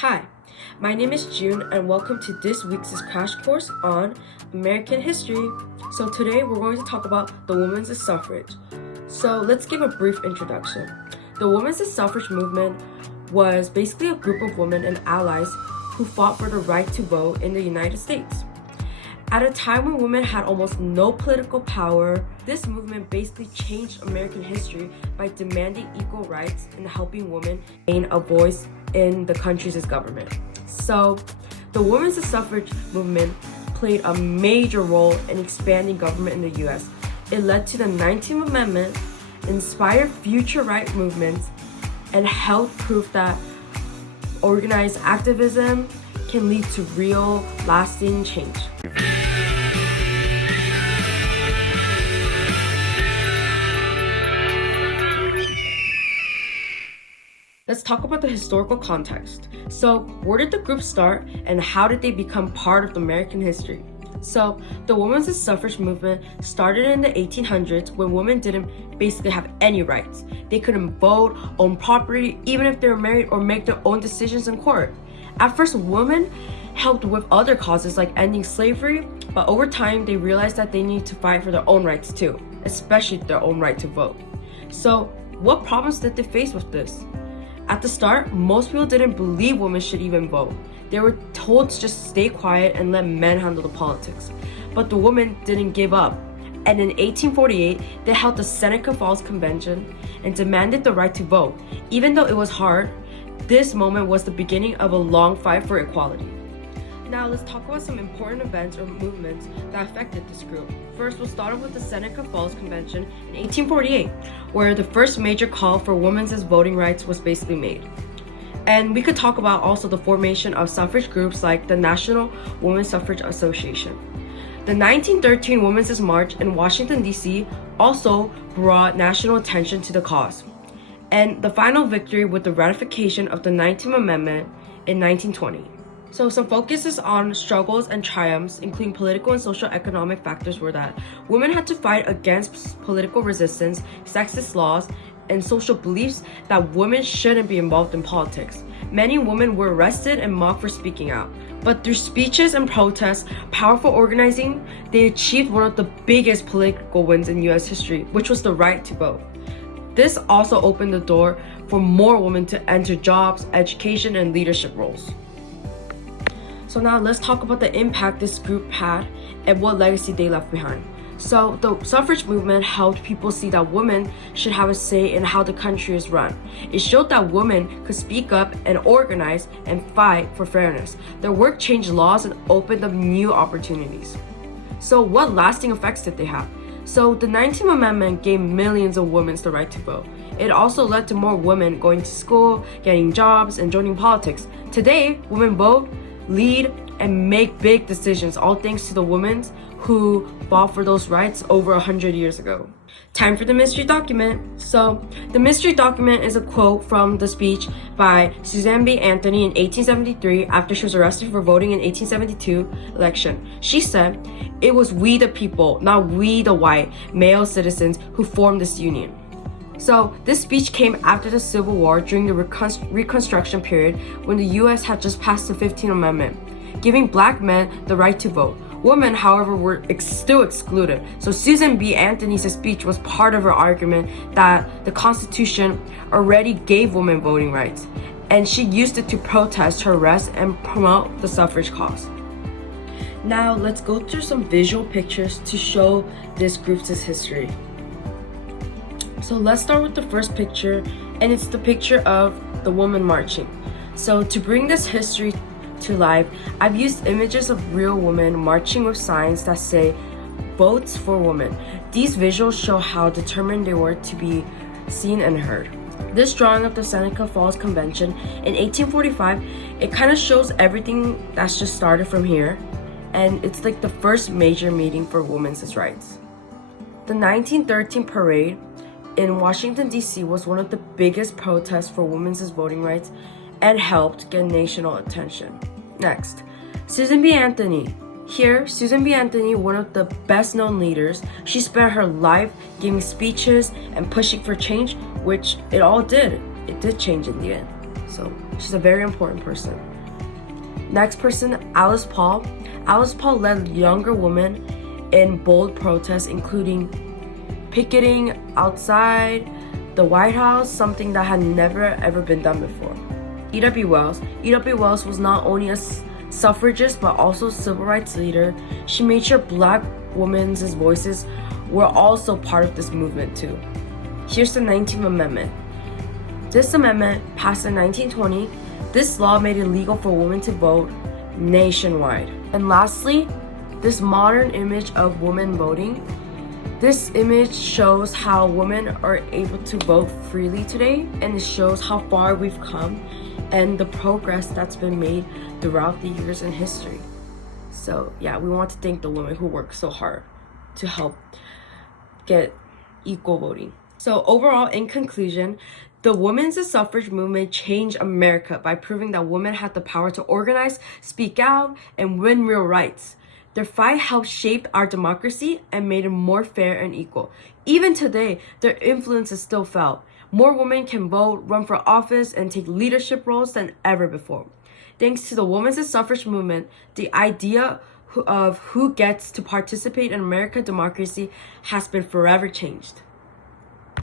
Hi, my name is June and welcome to this week's crash course on American history. So today we're going to talk about the women's suffrage. So let's give a brief introduction. The women's suffrage movement was basically a group of women and allies who fought for the right to vote in the United States. At a time when women had almost no political power, this movement basically changed American history by demanding equal rights and helping women gain a voice in the country's government. So, the women's suffrage movement played a major role in expanding government in the US. It led to the 19th Amendment, inspired future right movements, and helped prove that organized activism can lead to real, lasting change. Let's talk about the historical context. So, where did the group start and how did they become part of American history? So, the women's suffrage movement started in the 1800s when women didn't basically have any rights. They couldn't vote, own property, even if they were married, or make their own decisions in court. At first, women helped with other causes like ending slavery, but over time they realized that they need to fight for their own rights too, especially their own right to vote. So, what problems did they face with this? At the start, most people didn't believe women should even vote. They were told to just stay quiet and let men handle the politics. But the women didn't give up. And in 1848, they held the Seneca Falls Convention and demanded the right to vote. Even though it was hard, this moment was the beginning of a long fight for equality. Now let's talk about some important events or movements that affected this group. First, we'll start off with the Seneca Falls Convention in 1848, where the first major call for women's voting rights was basically made. And we could talk about also the formation of suffrage groups like the National Women's Suffrage Association. The 1913 Women's March in Washington, D.C. also brought national attention to the cause. And the final victory with the ratification of the 19th Amendment in 1920. So some focuses on struggles and triumphs, including political and social economic factors, were that women had to fight against political resistance, sexist laws, and social beliefs that women shouldn't be involved in politics. Many women were arrested and mocked for speaking out. But through speeches and protests, powerful organizing, they achieved one of the biggest political wins in US history, which was the right to vote. This also opened the door for more women to enter jobs, education, and leadership roles. So now let's talk about the impact this group had and what legacy they left behind. So the suffrage movement helped people see that women should have a say in how the country is run. It showed that women could speak up and organize and fight for fairness. Their work changed laws and opened up new opportunities. So what lasting effects did they have? So the 19th Amendment gave millions of women the right to vote. It also led to more women going to school, getting jobs, and joining politics. Today, women vote, lead, and make big decisions, all thanks to the women who fought for those rights over 100 years ago. Time for the mystery document. So, the mystery document is a quote from the speech by Suzanne B. Anthony in 1873 after she was arrested for voting in 1872 election. She said, "It was we the people, not we the white male citizens who formed this union." So, this speech came after the Civil War during the Reconstruction period when the US had just passed the 15th Amendment, giving black men the right to vote. Women, however, were still excluded. So Susan B. Anthony's speech was part of her argument that the Constitution already gave women voting rights, and she used it to protest her arrest and promote the suffrage cause. Now, let's go through some visual pictures to show this group's history. So let's start with the first picture, and it's the picture of the woman marching. So to bring this history to life, I've used images of real women marching with signs that say, "Votes for Women." These visuals show how determined they were to be seen and heard. This drawing of the Seneca Falls Convention in 1845, it kind of shows everything that's just started from here, and it's like the first major meeting for women's rights. The 1913 parade in Washington, D.C. was one of the biggest protests for women's voting rights and helped get national attention. Next, Susan B. Anthony. Here, Susan B. Anthony, one of the best-known leaders, she spent her life giving speeches and pushing for change, which it all did. It did change in the end. So She's a very important person. Next person, Alice Paul. Alice Paul led younger women in bold protests, including picketing outside the White House, something that had never ever been done before. Ida B. Wells. Ida B. Wells was not only a suffragist but also a civil rights leader. She made sure Black women's voices were also part of this movement too. Here's the 19th Amendment. This amendment passed in 1920. This law made it legal for women to vote nationwide. And lastly, this modern image of women voting. This image shows how women are able to vote freely today, and it shows how far we've come and the progress that's been made throughout the years in history. So yeah, we want to thank the women who worked so hard to help get equal voting. So overall, in conclusion, the women's suffrage movement changed America by proving that women had the power to organize, speak out, and win real rights. Their fight helped shape our democracy and made it more fair and equal. Even today, their influence is still felt. More women can vote, run for office, and take leadership roles than ever before. Thanks to the women's suffrage movement, the idea of who gets to participate in American democracy has been forever changed.